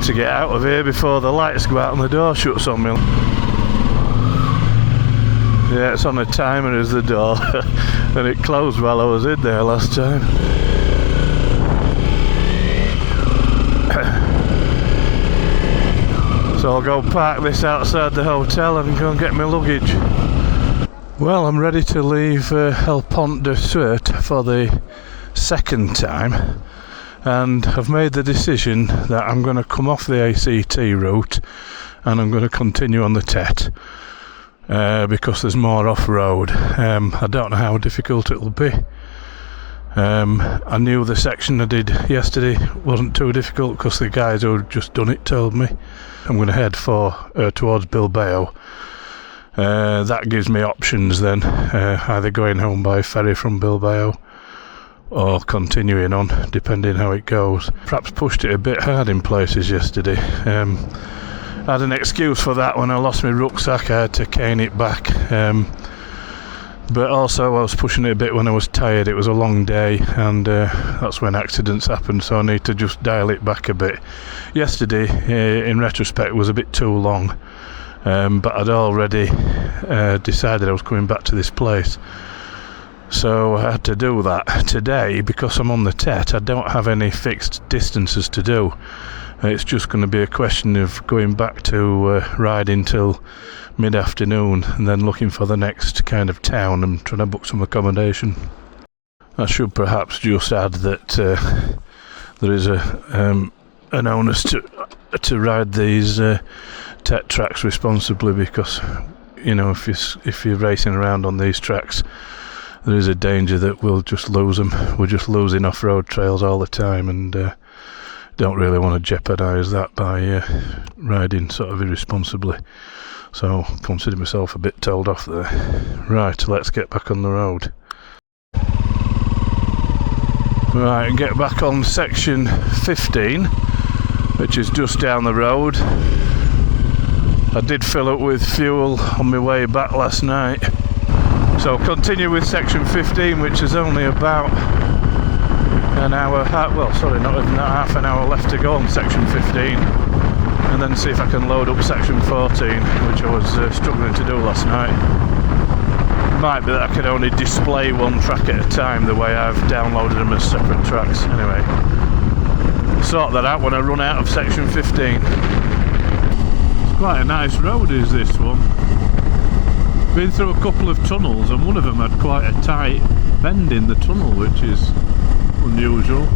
need to get out of here before the lights go out and the door shuts on me. Yeah, it's on a timer as the door, and it closed while I was in there last time. So I'll go park this outside the hotel and go and get my luggage. Well, I'm ready to leave El Pont de Suert for the second time, and I've made the decision that I'm going to come off the ACT route and I'm going to continue on the TET because there's more off-road. I don't know how difficult it'll be. I knew the section I did yesterday wasn't too difficult because the guys who had just done it told me. I'm going to head towards Bilbao. That gives me options then, either going home by ferry from Bilbao or continuing on, depending how it goes. Perhaps pushed it a bit hard in places yesterday. I had an excuse for that when I lost my rucksack. I had to cane it back. But also I was pushing it a bit when I was tired. It was a long day, and that's when accidents happen, so I need to just dial it back a bit. Yesterday, in retrospect, was a bit too long, but I'd already decided I was coming back to this place, so I had to do that. Today, because I'm on the TET, I don't have any fixed distances to do. It's just going to be a question of going back to riding till mid-afternoon and then looking for the next kind of town and trying to book some accommodation. I should perhaps just add that there is an onus to ride these TET tracks responsibly, because you know, if you're racing around on these tracks, there is a danger that we'll just lose them. We're just losing off-road trails all the time, and don't really want to jeopardise that by riding sort of irresponsibly. So consider myself a bit told off there. Right, let's get back on the road. Right, get back on section 15, which is just down the road. I did fill up with fuel on my way back last night. So continue with section 15, which is only about an hour, well sorry, not even half an hour left to go on section 15. And then see if I can load up section 14, which I was struggling to do last night. Might be that I can only display one track at a time, the way I've downloaded them as separate tracks. Anyway, sort that out when I run out of section 15. It's quite a nice road, is this one. Been through a couple of tunnels, and one of them had quite a tight bend in the tunnel, which is unusual.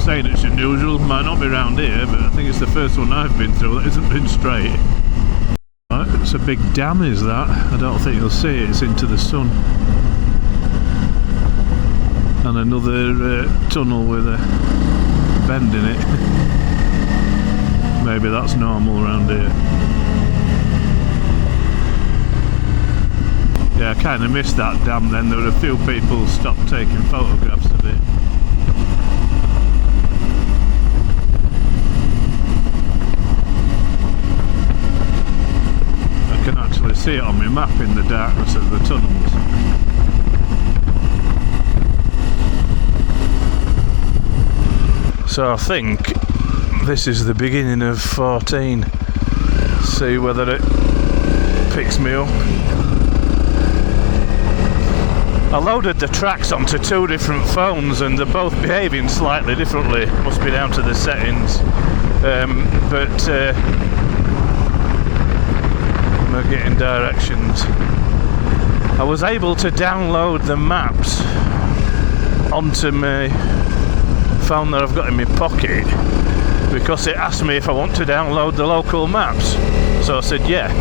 Saying it's unusual, might not be around here, but I think it's the first one I've been through that isn't been straight. Right, it's a big dam, is that? I don't think you'll see it, it's into the sun. And another tunnel with a bend in it. Maybe that's normal around here. Yeah, I kind of missed that dam then. There were a few people stopped taking photographs of it. I can actually see it on my map in the darkness of the tunnels. So I think this is the beginning of 14. See whether it picks me up. I loaded the tracks onto two different phones and they're both behaving slightly differently. Must be down to the settings. But I'm getting directions. I was able to download the maps onto my phone that I've got in my pocket because it asked me if I want to download the local maps. So I said yeah.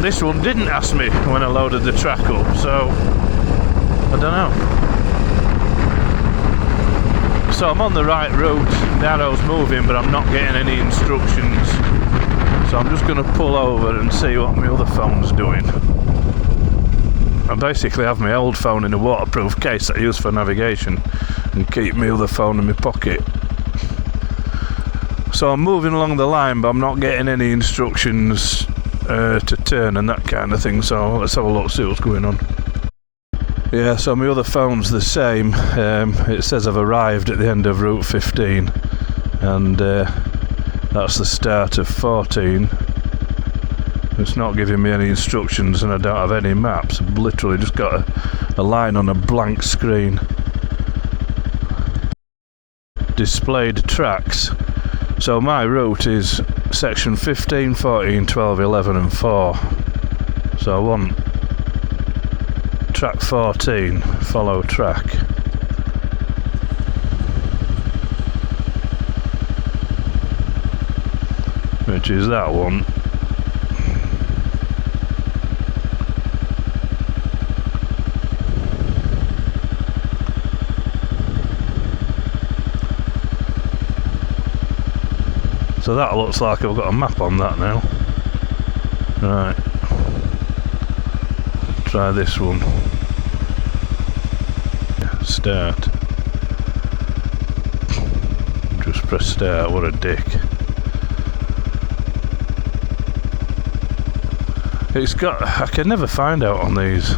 This one didn't ask me when I loaded the track up, so I don't know. So I'm on the right route, the arrow's moving, but I'm not getting any instructions. So I'm just going to pull over and see what my other phone's doing. I basically have my old phone in a waterproof case that I use for navigation and keep my other phone in my pocket. So I'm moving along the line, but I'm not getting any instructions to turn and that kind of thing, so let's have a look, see what's going on. Yeah, so my other phone's the same. It says I've arrived at the end of Route 15, and that's the start of 14. It's not giving me any instructions and I don't have any maps. I've literally just got a line on a blank screen. Displayed tracks. So my route is section 15, 14, 12, 11 and 4. So I want track 14, follow track. Which is that one. So that looks like I've got a map on that now. Right. Try this one. Start. Just press start, what a dick. It's got, I can never find out on these.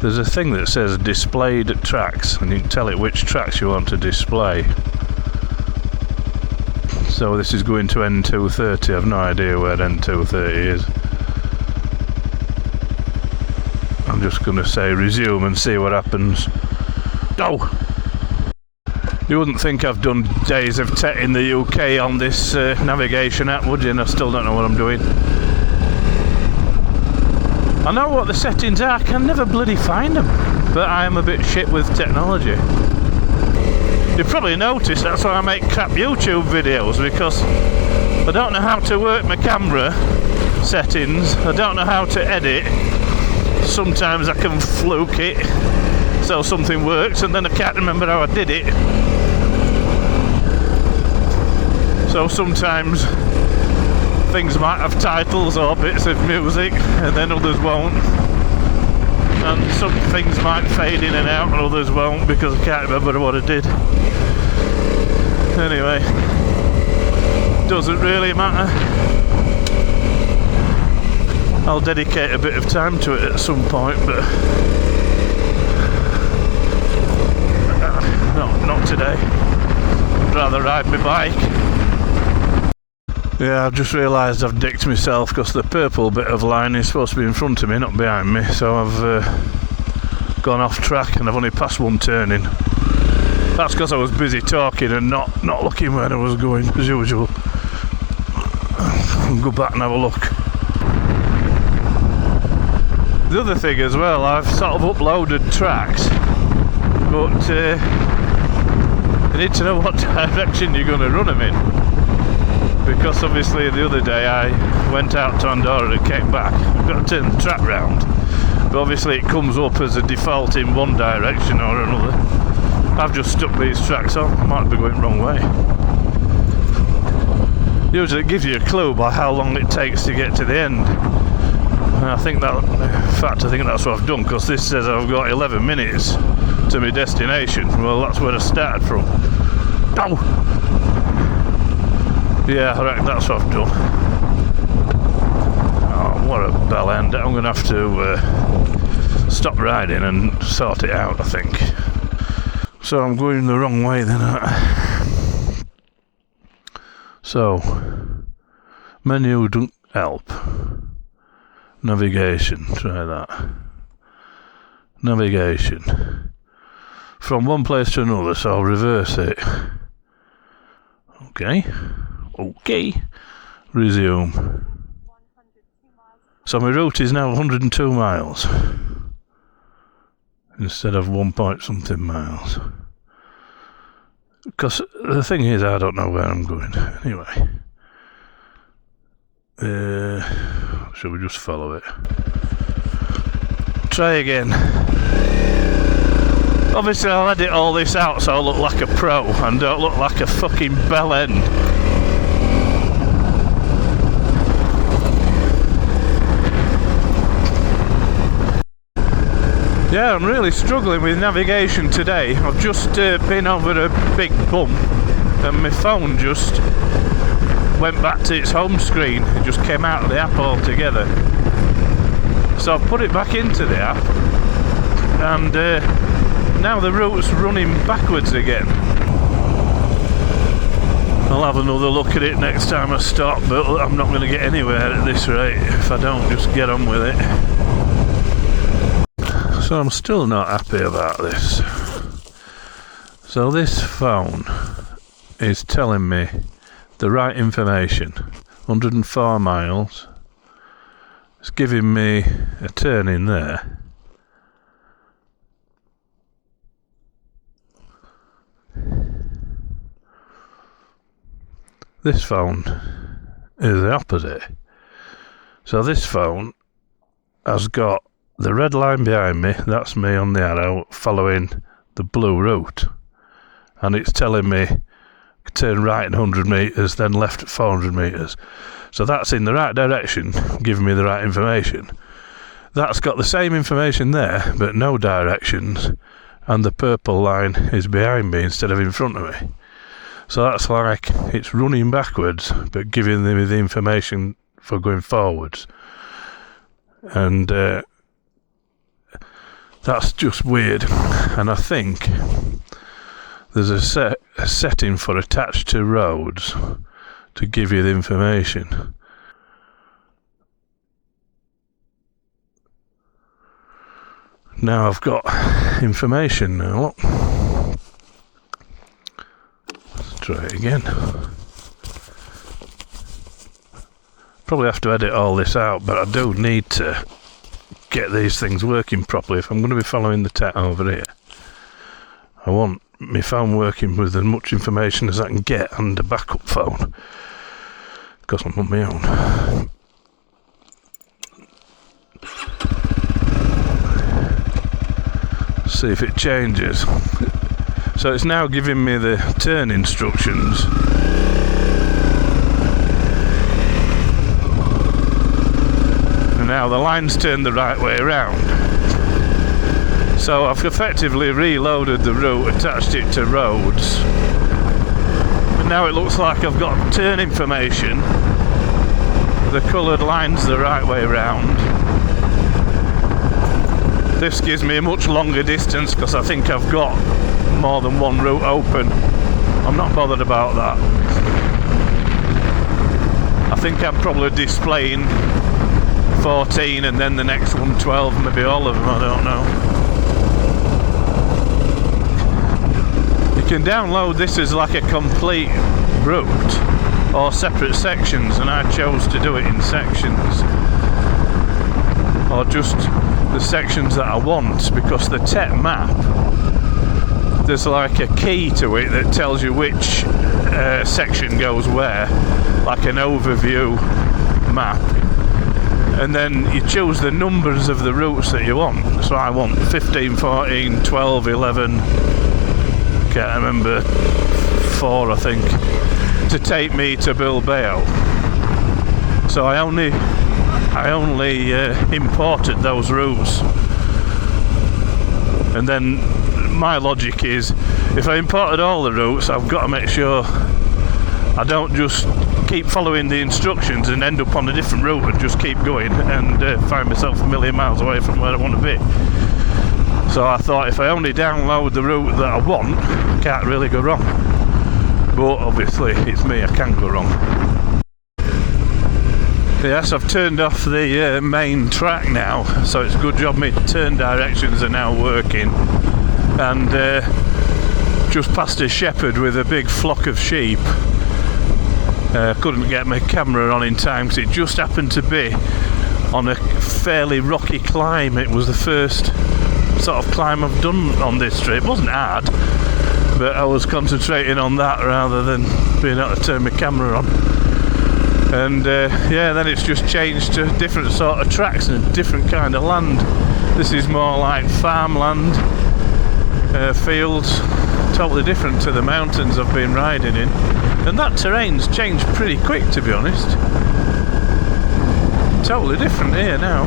There's a thing that says displayed tracks and you can tell it which tracks you want to display. So this is going to N230, I've no idea where N230 is. I'm just going to say resume and see what happens. Oh! You wouldn't think I've done days of TET in the UK on this navigation app, would you? And I still don't know what I'm doing. I know what the settings are, I can never bloody find them. But I am a bit shit with technology. You've probably noticed that's why I make crap YouTube videos, because I don't know how to work my camera settings, I don't know how to edit. Sometimes I can fluke it so something works and then I can't remember how I did it. So sometimes things might have titles or bits of music and then others won't. And some things might fade in and out and others won't because I can't remember what I did. Anyway, doesn't really matter. I'll dedicate a bit of time to it at some point, but no, not today. I'd rather ride my bike. Yeah, I've just realised I've dicked myself because the purple bit of line is supposed to be in front of me, not behind me, so I've gone off track and I've only passed one turning. That's because I was busy talking and not looking where I was going, as usual. I'll go back and have a look. The other thing as well, I've sort of uploaded tracks, but you need to know what direction you're going to run them in. Because obviously the other day I went out to Andorra and came back. I've got to turn the track round. But obviously it comes up as a default in one direction or another. I've just stuck these tracks on, I might be going the wrong way. Usually it gives you a clue by how long it takes to get to the end. And I think that, in fact I think that's what I've done, because this says I've got 11 minutes to my destination. Well, that's where I started from. Ow! Yeah, I reckon that's what I've done. Oh, what a bell end. I'm going to have to stop riding and sort it out, I think. So I'm going the wrong way then, aren't I? So, menu don't help. Navigation, try that. Navigation. From one place to another, so I'll reverse it. Okay. Okay. Resume. So my route is now 102 miles. Instead of 1 point something miles. Because the thing is, I don't know where I'm going. Anyway. Shall we just follow it? Try again. Obviously I'll edit all this out so I look like a pro and don't look like a fucking bell end. Yeah, I'm really struggling with navigation today. I've just been over a big bump and my phone just went back to its home screen. It just came out of the app altogether. So I've put it back into the app and now the route's running backwards again. I'll have another look at it next time I stop, but I'm not going to get anywhere at this rate if I don't just get on with it. So I'm still not happy about this. So this phone is telling me the right information. 104 miles. It's giving me a turn in there. This phone is the opposite. So this phone has got the red line behind me, that's me on the arrow, following the blue route. And it's telling me turn right in 100 metres, then left at 400 metres. So that's in the right direction, giving me the right information. That's got the same information there, but no directions, and the purple line is behind me instead of in front of me. So that's like it's running backwards, but giving me the information for going forwards. And that's just weird. And I think there's a setting for attached to roads to give you the information. Now I've got information now. Look. Try it again. Probably have to edit all this out, but I do need to get these things working properly if I'm going to be following the TET over here. I want my phone working with as much information as I can get and a backup phone, because I'm on my own. See if it changes. So it's now giving me the turn instructions. And now the line's turned the right way around. So I've effectively reloaded the route, attached it to roads. And now it looks like I've got turn information. The coloured line's the right way around. This gives me a much longer distance because I think I've got more than one route open. I'm not bothered about that. I think I'm probably displaying 14 and then the next one 12, maybe all of them, I don't know. You can download this as like a complete route or separate sections, and I chose to do it in sections, or just the sections that I want, because the TET map, there's like a key to it that tells you which section goes where, like an overview map, and then you choose the numbers of the routes that you want. So I want 15, 14, 12, 11, can't remember, 4 I think, to take me to Bilbao. So I only imported those routes, and then my logic is, if I imported all the routes, I've got to make sure I don't just keep following the instructions and end up on a different route and just keep going and find myself a million miles away from where I want to be. So I thought, if I only download the route that I want, I can't really go wrong. But obviously it's me, I can go wrong. Yes, I've turned off the main track now, so it's a good job my turn directions are now working. And just past a shepherd with a big flock of sheep. Couldn't get my camera on in time because it just happened to be on a fairly rocky climb. It was the first sort of climb I've done on this trip. It wasn't hard, but I was concentrating on that rather than being able to turn my camera on. And yeah, then it's just changed to different sort of tracks and a different kind of land. This is more like farmland, fields, totally different to the mountains I've been riding in. And that terrain's changed pretty quick, to be honest. Totally different here now.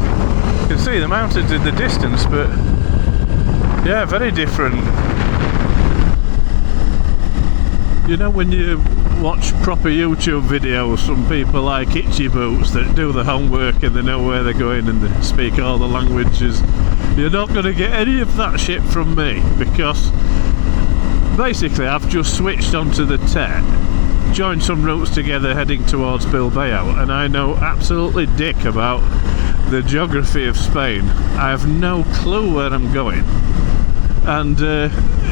You can see the mountains in the distance, but yeah, very different. You know, when you watch proper YouTube videos from people like Itchy Boots that do the homework and they know where they're going and they speak all the languages, you're not going to get any of that shit from me, because basically I've just switched onto the TET joined some routes together heading towards Bilbao, and I know absolutely dick about the geography of Spain. I have no clue where I'm going, and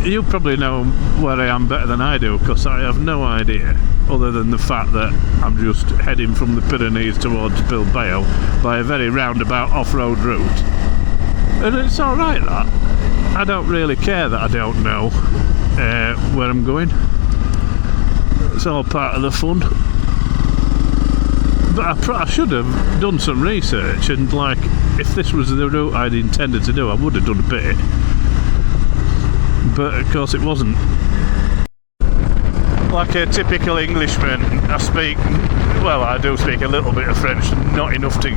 you probably know where I am better than I do, because I have no idea, other than the fact that I'm just heading from the Pyrenees towards Bilbao by a very roundabout off-road route. And it's alright, that. I don't really care that I don't know where I'm going. It's all part of the fun. But I should have done some research, and like, if this was the route I'd intended to do, I would have done a bit. But of course it wasn't. Like a typical Englishman, I do speak a little bit of French, not enough to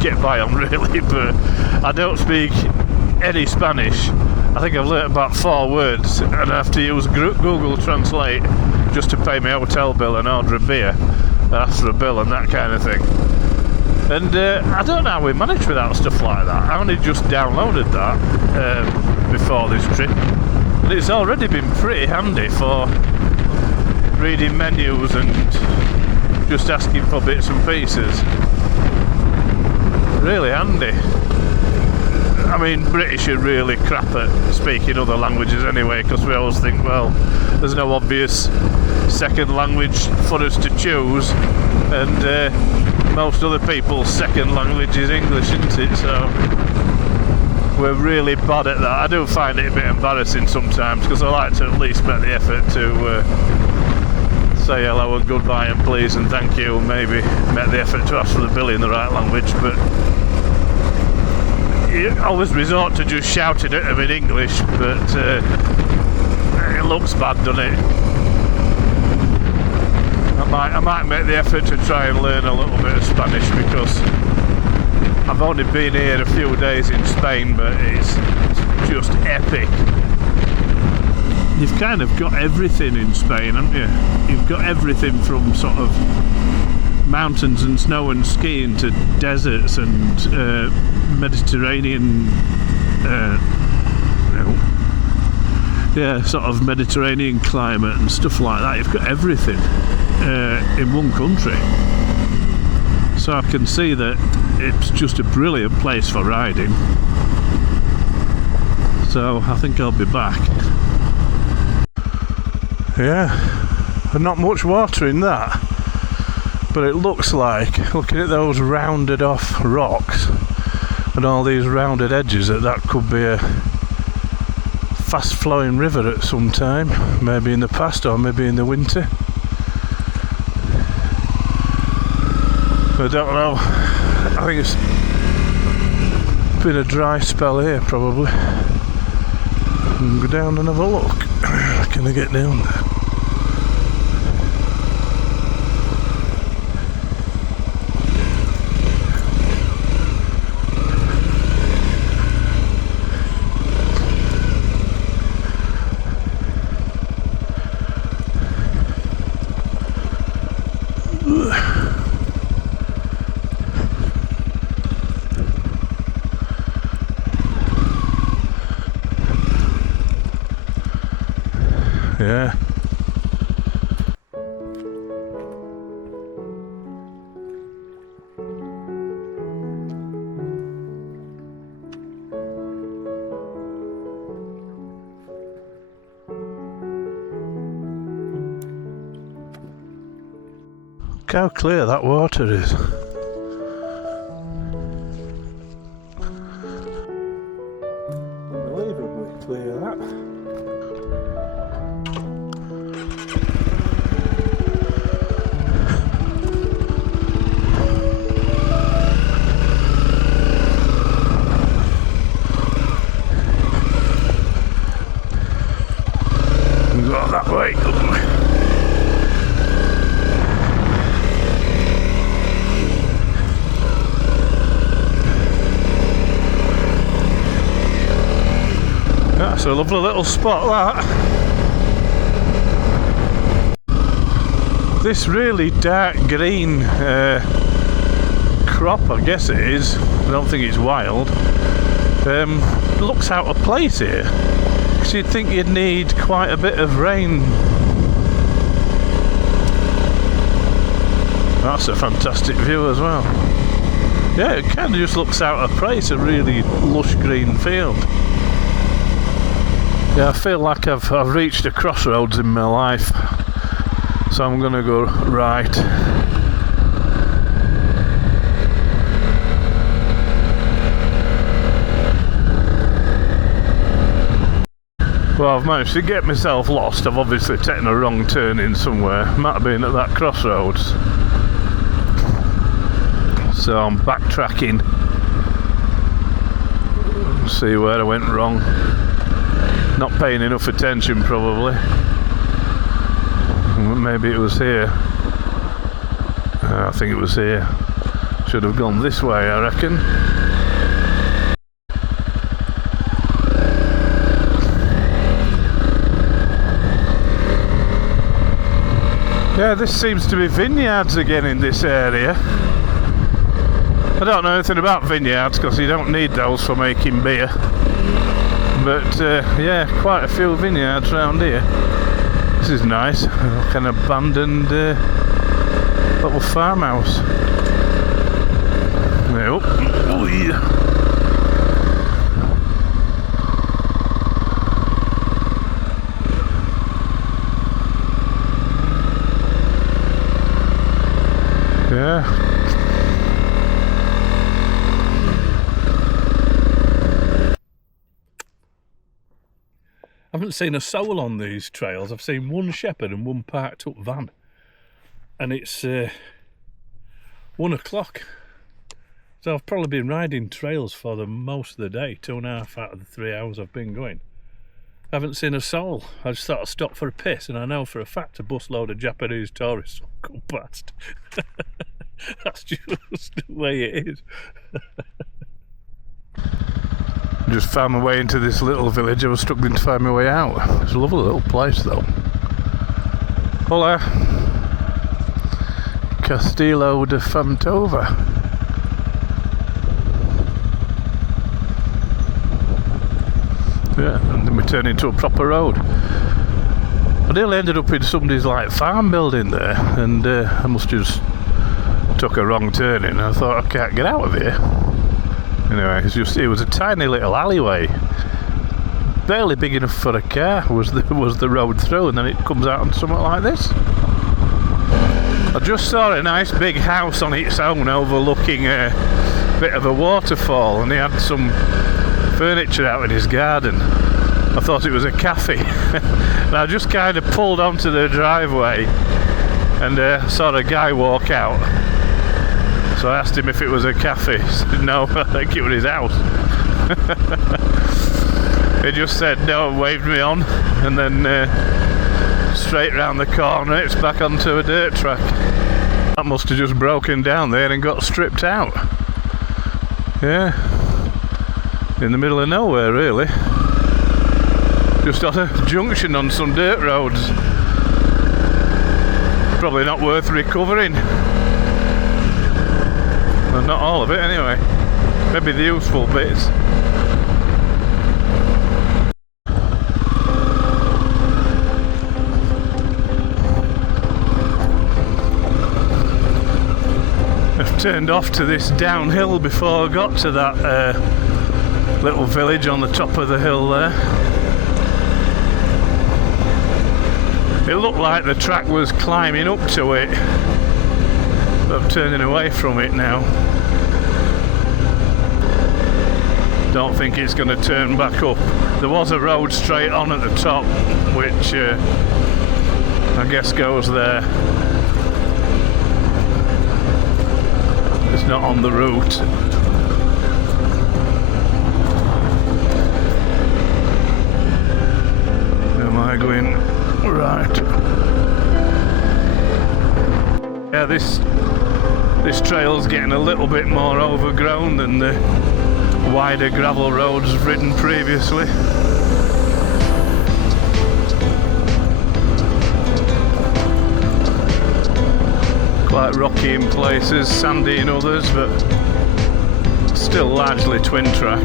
get by on really, but I don't speak any Spanish. I think I've learnt about 4 words, and I have to use Google Translate just to pay my hotel bill and order a beer, ask for a bill and that kind of thing. And I don't know how we manage without stuff like that. I only just downloaded that before this trip, and it's already been pretty handy for reading menus and just asking for bits and pieces. Really handy. I mean, British are really crap at speaking other languages anyway, because we always think, well, there's no obvious second language for us to choose, and most other people's second language is English, isn't it? So we're really bad at that. I do find it a bit embarrassing sometimes, because I like to at least make the effort to say hello and goodbye and please and thank you, and maybe make the effort to ask for the bill in the right language, but you always resort to just shouting at them in English, but it looks bad, doesn't it? I might make the effort to try and learn a little bit of Spanish, because I've only been here a few days in Spain, but it's just epic. You've kind of got everything in Spain, haven't you? You've got everything from sort of mountains and snow and skiing to deserts and Mediterranean, sort of Mediterranean climate and stuff like that. You've got everything in one country. So I can see that it's just a brilliant place for riding. So I think I'll be back. Yeah, and not much water in that, but it looks like, looking at those rounded off rocks and all these rounded edges, that could be a fast flowing river at some time, maybe in the past or maybe in the winter. I don't know. I think it's been a dry spell here probably. I'll go down and have a look. Can I get down there? Yeah. Look how clear that water is. Unbelievably clear, that. Go that way. That's a lovely little spot, that. This really dark green crop, I guess it is, I don't think it's wild, looks out of place here. You'd think you'd need quite a bit of rain That's a fantastic view as well. Yeah, it kind of just looks out of place, a really lush green field. Yeah, I feel like I've reached a crossroads in my life, so I'm gonna go right. Well, I've managed to get myself lost. I've obviously taken a wrong turn in somewhere. Might have been at that crossroads. So I'm backtracking. See where I went wrong. Not paying enough attention probably. Maybe it was here. I think it was here. Should have gone this way, I reckon. Yeah, this seems to be vineyards again in this area. I don't know anything about vineyards because you don't need those for making beer. But yeah, quite a few vineyards around here. This is nice, like an abandoned little farmhouse. Oh, yeah. Yeah. I haven't seen a soul on these trails. I've seen one shepherd and one parked up van. And it's 1 o'clock. So I've probably been riding trails for the most of the day, 2.5 out of the 3 hours I've been going. I haven't seen a soul. I just thought I'd stop for a piss, and I know for a fact a busload of Japanese tourists will come past. That's just the way it is. Just found my way into this little village. I was struggling to find my way out. It's a lovely little place though. Hola. Castillo de Fantova. Yeah, and then we turned into a proper road. I nearly ended up in somebody's like farm building there, and I must just took a wrong turn in. I thought I can't get out of here. Anyway, it was a tiny little alleyway, barely big enough for a car. Was the road through, and then it comes out on something like this. I just saw a nice big house on its own overlooking a bit of a waterfall, and he had some furniture out in his garden. I thought it was a cafe. And I just kind of pulled onto the driveway and saw a guy walk out. So I asked him if it was a cafe. He said no, I think it was his house. He just said no and waved me on, and then straight round the corner it's back onto a dirt track. That must have just broken down there and got stripped out. Yeah, in the middle of nowhere really. Just on a junction on some dirt roads. Probably not worth recovering. Well, not all of it anyway. Maybe the useful bits. I've turned off to this downhill before I got to that little village on the top of the hill there. It looked like the track was climbing up to it, but I'm turning away from it now. Don't think it's going to turn back up. There was a road straight on at the top, which I guess goes there. It's not on the route. Am I going right? Yeah, this trail's getting a little bit more overgrown than the wider gravel roads ridden previously. Quite rocky in places, sandy in others, but still largely twin track.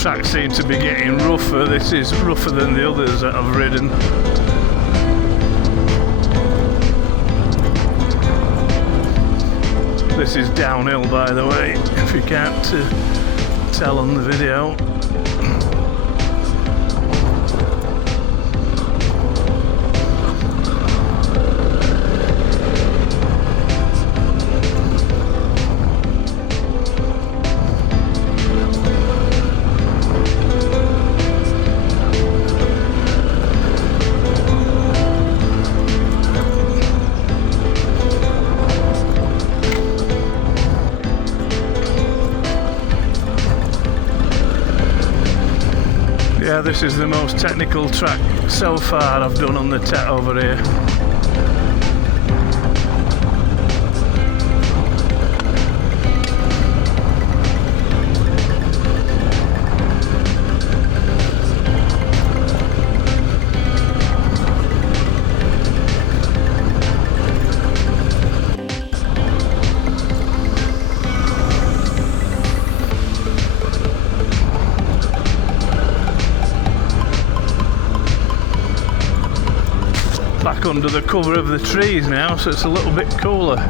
tracks seem to be getting rougher. This is rougher than the others that I've ridden. This is downhill, by the way, if you can't tell on the video. Yeah, this is the most technical track so far I've done on the TET over here. Back under the cover of the trees now, so it's a little bit cooler.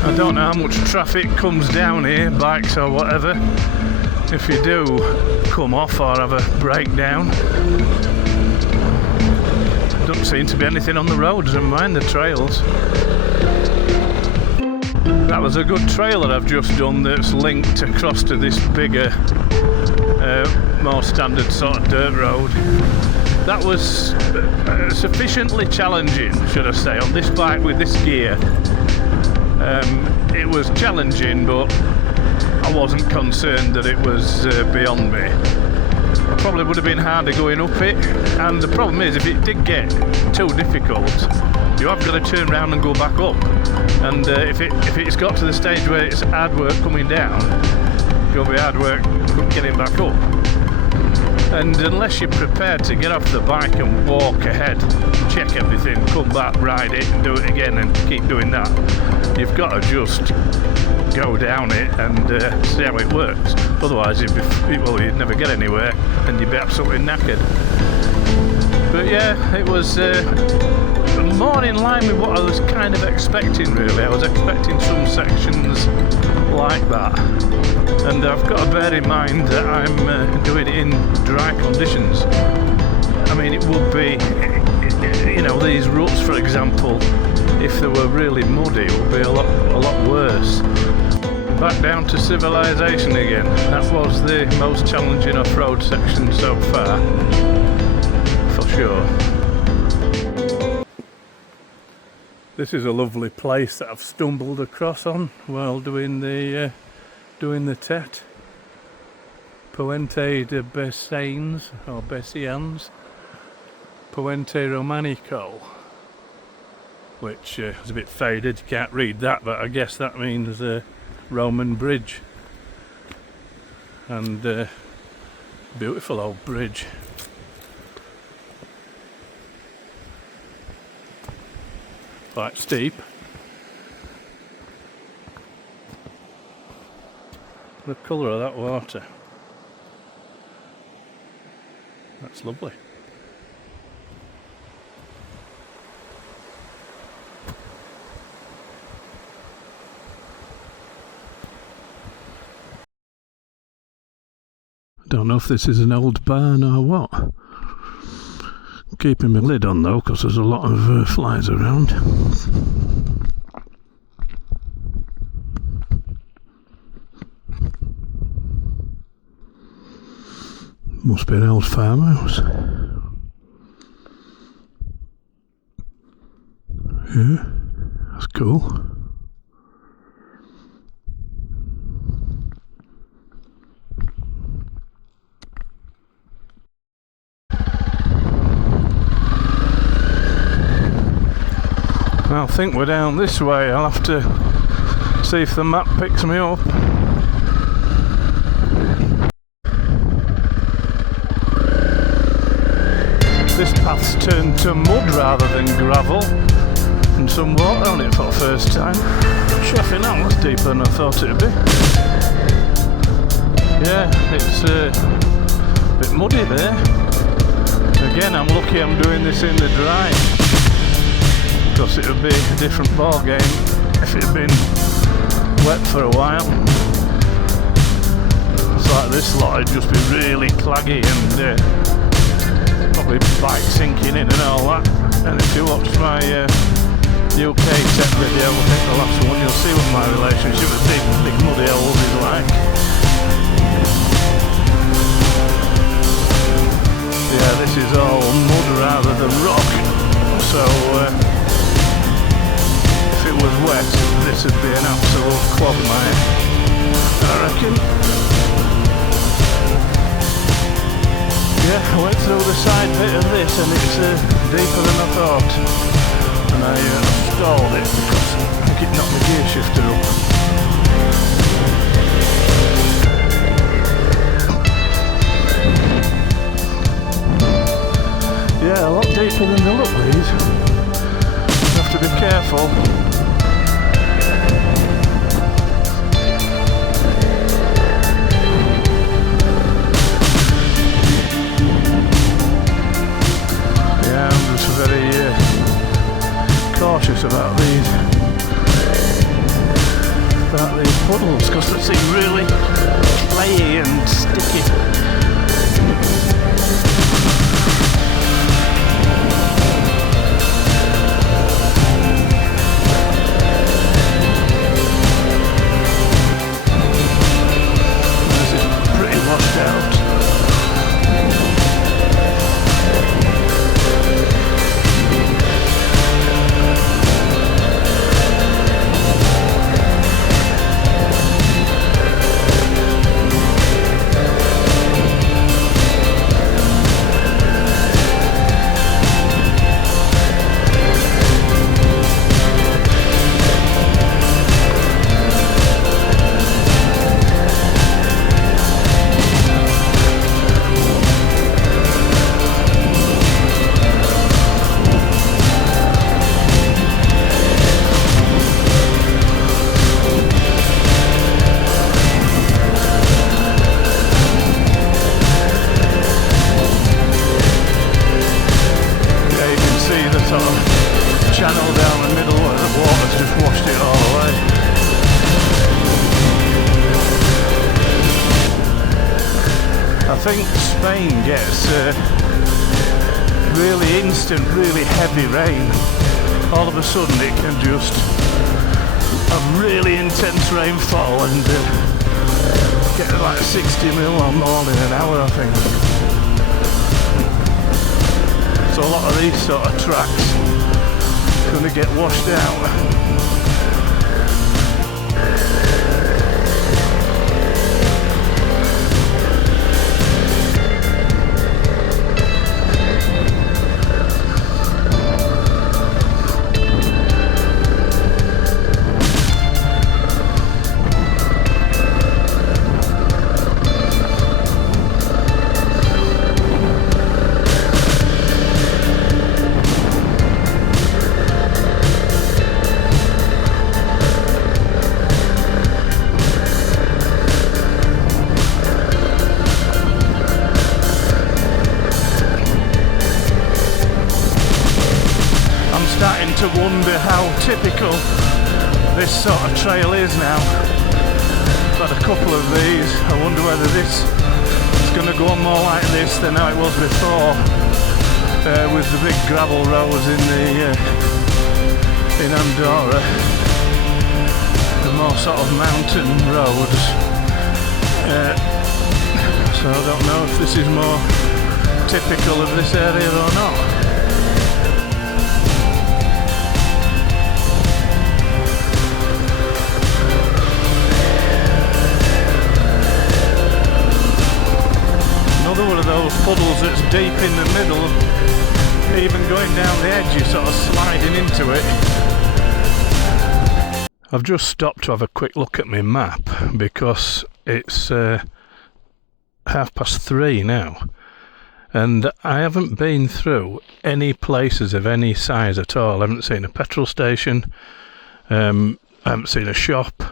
I don't know how much traffic comes down here, bikes or whatever, if you do come off or have a breakdown. Doesn't seem to be anything on the roads, never mind the trails. That was a good trail that I've just done that's linked across to this bigger, more standard sort of dirt road. That was sufficiently challenging, should I say, on this bike with this gear. It was challenging, but I wasn't concerned that it was beyond me. Probably would have been harder going up it, and the problem is if it did get too difficult, you have got to turn around and go back up. And if it's got to the stage where it's hard work coming down, it's going to be hard work getting back up. And unless you're prepared to get off the bike and walk ahead, check everything, come back, ride it and do it again and keep doing that, you've got to just go down it and see how it works. Otherwise you'd never get anywhere and you'd be absolutely knackered. But yeah, it was more in line with what I was kind of expecting, really. I was expecting some sections like that. And I've got to bear in mind that I'm doing it in dry conditions. I mean, it would be, you know, these ruts, for example, if they were really muddy, it would be a lot worse. Back down to civilization again. That was the most challenging off-road section so far, for sure. This is a lovely place that I've stumbled across on while doing the TET. Puente de Bessains, or Bessians, Puente Romanico, which is a bit faded, you can't read that, but I guess that means Roman bridge. And beautiful old bridge. Quite steep. The colour of that water. That's lovely. Don't know if this is an old barn or what. Keeping my lid on though, because there's a lot of flies around. Must be an old farmhouse. Yeah, that's cool. I think we're down this way. I'll have to see if the map picks me up. This path's turned to mud rather than gravel, and some water on it for the first time. Cheffing out, that's deeper than I thought it'd be. Yeah, it's a bit muddy there. Again, I'm lucky I'm doing this in the dry, because it would be a different ball game if it had been wet for a while. It's like this lot, it'd just be really claggy and probably bike sinking in and all that. And if you watch my UK TET video, I think the last one, you'll see what my relationship with big muddy holes is like. Yeah, this is all mud rather than rock, so if it was wet, this would be an absolute quagmire, I reckon. Yeah, I went through the side bit of this and it's deeper than I thought, and I stalled it because I think it knocked my gear shifter up. Yeah, a lot deeper than they look, these. You have to be careful. Yeah, I'm just very cautious about these puddles, because they seem really clayey and sticky. Channel down the middle where the water's just washed it all away. I think Spain gets really instant, really heavy rain. All of a sudden it can just have really intense rainfall and get like 60 mil or more in an hour, I think. So a lot of these sort of tracks going to get washed out. Starting to wonder how typical this sort of trail is now. I've had a couple of these. I wonder whether this is going to go on more like this than how it was before, with the big gravel roads in Andorra, the more sort of mountain roads. So I don't know if this is more typical of this area or not. One of those puddles that's deep in the middle, even going down the edge, you're sort of sliding into it. I've just stopped to have a quick look at my map because it's 3:30 now, and I haven't been through any places of any size at all. I haven't seen a petrol station, I haven't seen a shop,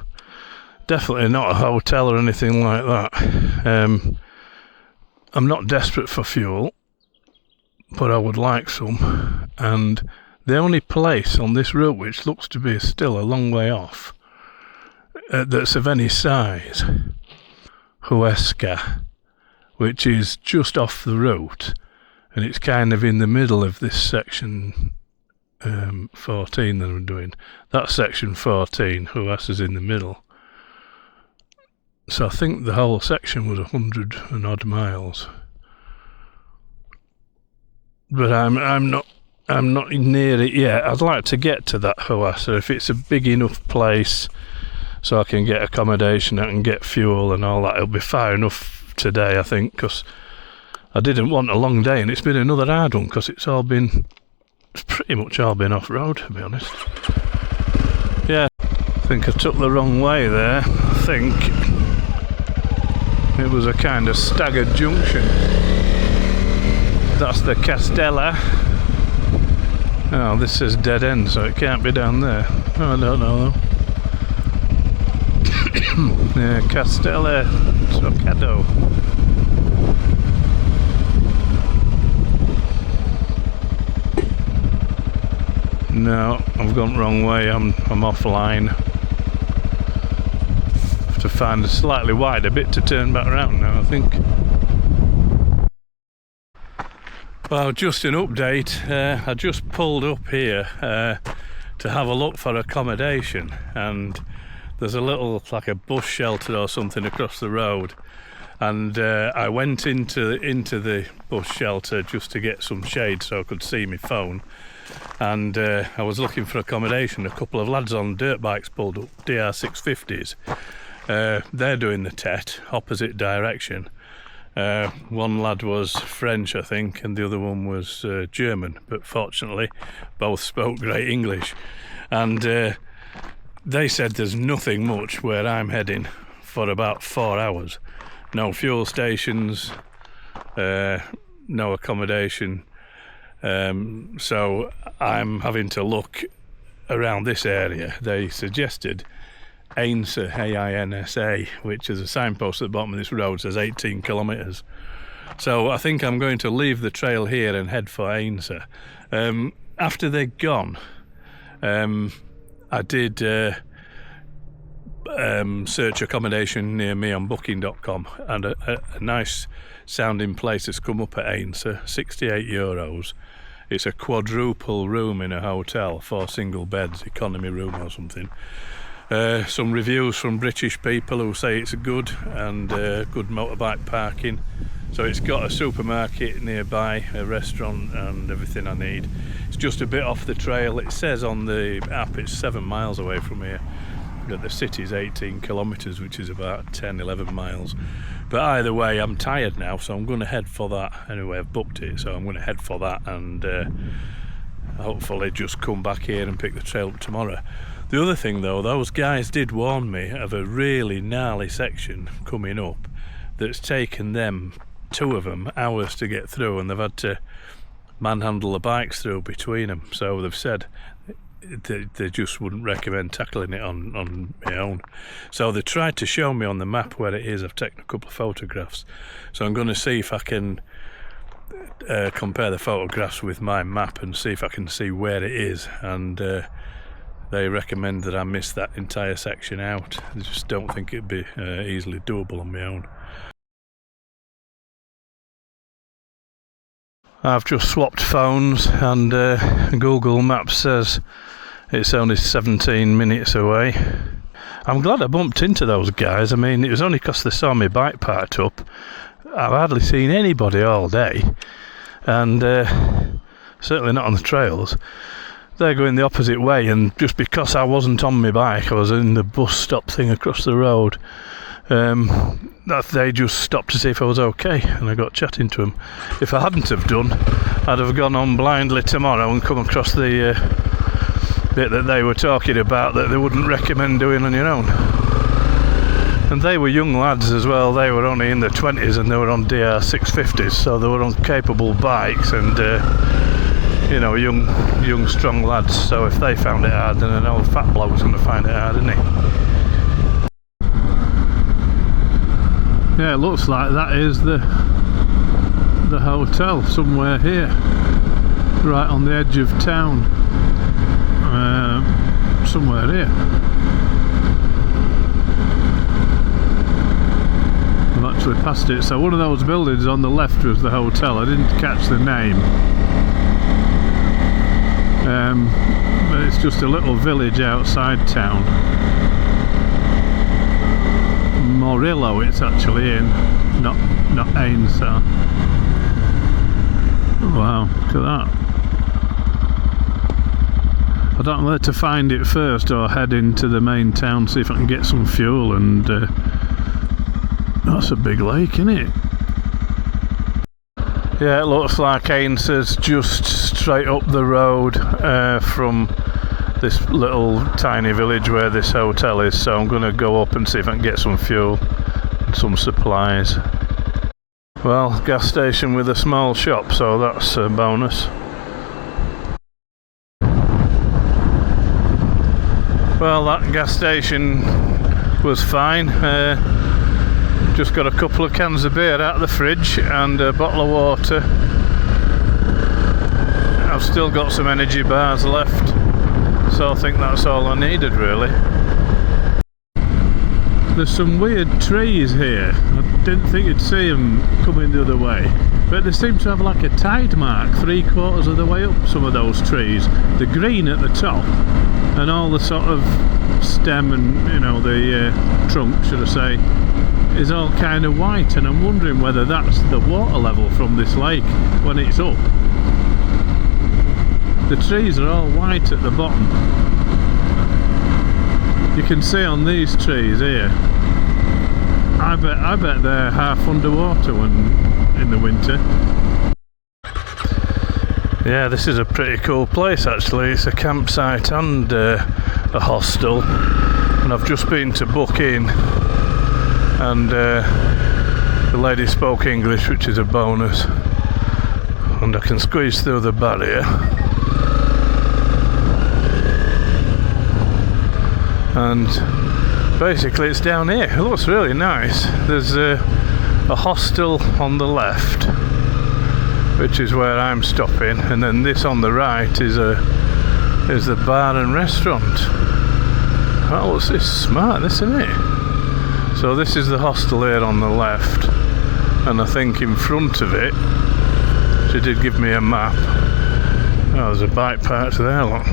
definitely not a hotel or anything like that. I'm not desperate for fuel, but I would like some, and the only place on this route which looks to be still a long way off that's of any size, Huesca, which is just off the route, and it's kind of in the middle of this section 14 that I'm doing. That's section 14, Huesca's in the middle. So I think the whole section was 100 and odd miles. But I'm not near it yet. I'd like to get to that Huesca if it's a big enough place so I can get accommodation, I can get fuel and all that. It'll be far enough today, I think, because I didn't want a long day, and it's been another hard one because it's pretty much all been off-road, to be honest. Yeah, I think I took the wrong way there. I think it was a kind of staggered junction. That's the Castella. Oh, this says dead end, so it can't be down there. Oh, I don't know though. Yeah, Castella Trocado. No, I've gone the wrong way. I'm offline. Have to find a slightly wider bit to turn back around now, I think. Well, just an update. I just pulled up here to have a look for accommodation, and there's a little, like a bus shelter or something across the road, and I went into the bus shelter just to get some shade so I could see my phone, and I was looking for accommodation. A couple of lads on dirt bikes pulled up, DR650s. They're doing the TET, opposite direction. One lad was French, I think, and the other one was German, but fortunately both spoke great English, and they said there's nothing much where I'm heading for about 4 hours. No fuel stations, no accommodation, so I'm having to look around this area. They suggested Ainsa, A-I-N-S-A, which is a signpost at the bottom of this road, says 18 kilometres. So I think I'm going to leave the trail here and head for Ainsa. After they're gone, I did search accommodation near me on booking.com, and a nice sounding place has come up at Ainsa, €68. It's a quadruple room in a hotel, 4 single beds, economy room or something. Some reviews from British people who say it's good, and good motorbike parking. So it's got a supermarket nearby, a restaurant, and everything I need. It's just a bit off the trail. It says on the app it's 7 miles away from here, but the city's 18 kilometres, which is about 10-11 miles. But either way, I'm tired now, so I'm going to head for that. Anyway, I've booked it, so I'm going to head for that, and hopefully just come back here and pick the trail up tomorrow. The other thing though, those guys did warn me of a really gnarly section coming up that's taken them, 2 of them, hours to get through, and they've had to manhandle the bikes through between them. So they've said they just wouldn't recommend tackling it on my own. So they tried to show me on the map where it is. I've taken a couple of photographs, so I'm going to see if I can compare the photographs with my map and see if I can see where it is, and they recommend that I miss that entire section out. I just don't think it'd be easily doable on my own. I've just swapped phones, and Google Maps says it's only 17 minutes away. I'm glad I bumped into those guys. I mean, it was only because they saw my bike parked up. I've hardly seen anybody all day, and certainly not on the trails. They're going the opposite way, and just because I wasn't on my bike, I was in the bus stop thing across the road, they just stopped to see if I was okay, and I got chatting to them. If I hadn't have done, I'd have gone on blindly tomorrow and come across the bit that they were talking about that they wouldn't recommend doing on your own. And they were young lads as well. They were only in their 20s and they were on DR 650s, so they were on capable bikes and you know, young strong lads. So if they found it hard, then an old fat bloke's going to find it hard, isn't he? Yeah, it looks like that is the hotel somewhere here, right on the edge of town, somewhere here. I've actually passed it. So one of those buildings on the left was the hotel. I didn't catch the name, but it's just a little village outside town. Morillo it's actually in, not Ainsar. Wow, look at that. I don't know whether to find it first or head into the main town, see if I can get some fuel. And that's a big lake, isn't it? Yeah, it looks like Ainsar's just straight up the road from this little tiny village where this hotel is, so I'm going to go up and see if I can get some fuel and some supplies. Well, gas station with a small shop, so that's a bonus. Well, that gas station was fine. Just got a couple of cans of beer out of the fridge and a bottle of water. I've still got some energy bars left, so I think that's all I needed really. There's some weird trees here. I didn't think you'd see them coming the other way, but they seem to have like a tide mark 3/4 of the way up, some of those trees. The green at the top and all the sort of stem and, you know, the trunk, should I say, is all kind of white, and I'm wondering whether that's the water level from this lake when it's up. The trees are all white at the bottom. You can see on these trees here, I bet they're half underwater when in the winter. Yeah, this is a pretty cool place actually. It's a campsite and a hostel, and I've just been to book in, and the lady spoke English, which is a bonus, and I can squeeze through the barrier. And basically it's down here. It looks really nice. There's a hostel on the left, which is where I'm stopping, and then this on the right is the bar and restaurant. Oh, what's this? Smart, this, isn't it? So this is the hostel here on the left, and I think in front of it, she did give me a map. Oh, there's a bike parked there, look.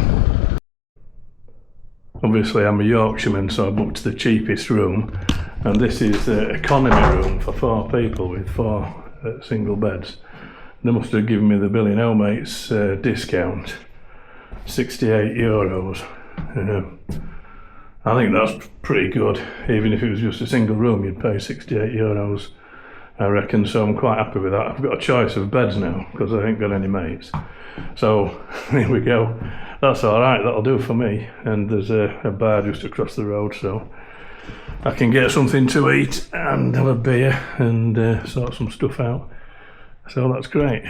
Obviously I'm a Yorkshireman, so I booked the cheapest room, and this is the economy room for 4 people with 4 single beds. They must have given me the Billy No Mates discount, €68. I think that's pretty good. Even if it was just a single room, you'd pay €68, I reckon, so I'm quite happy with that. I've got a choice of beds now, because I ain't got any mates. So, here we go. That's alright, that'll do for me. And there's a bar just across the road, so I can get something to eat and have a beer and sort some stuff out. So that's great.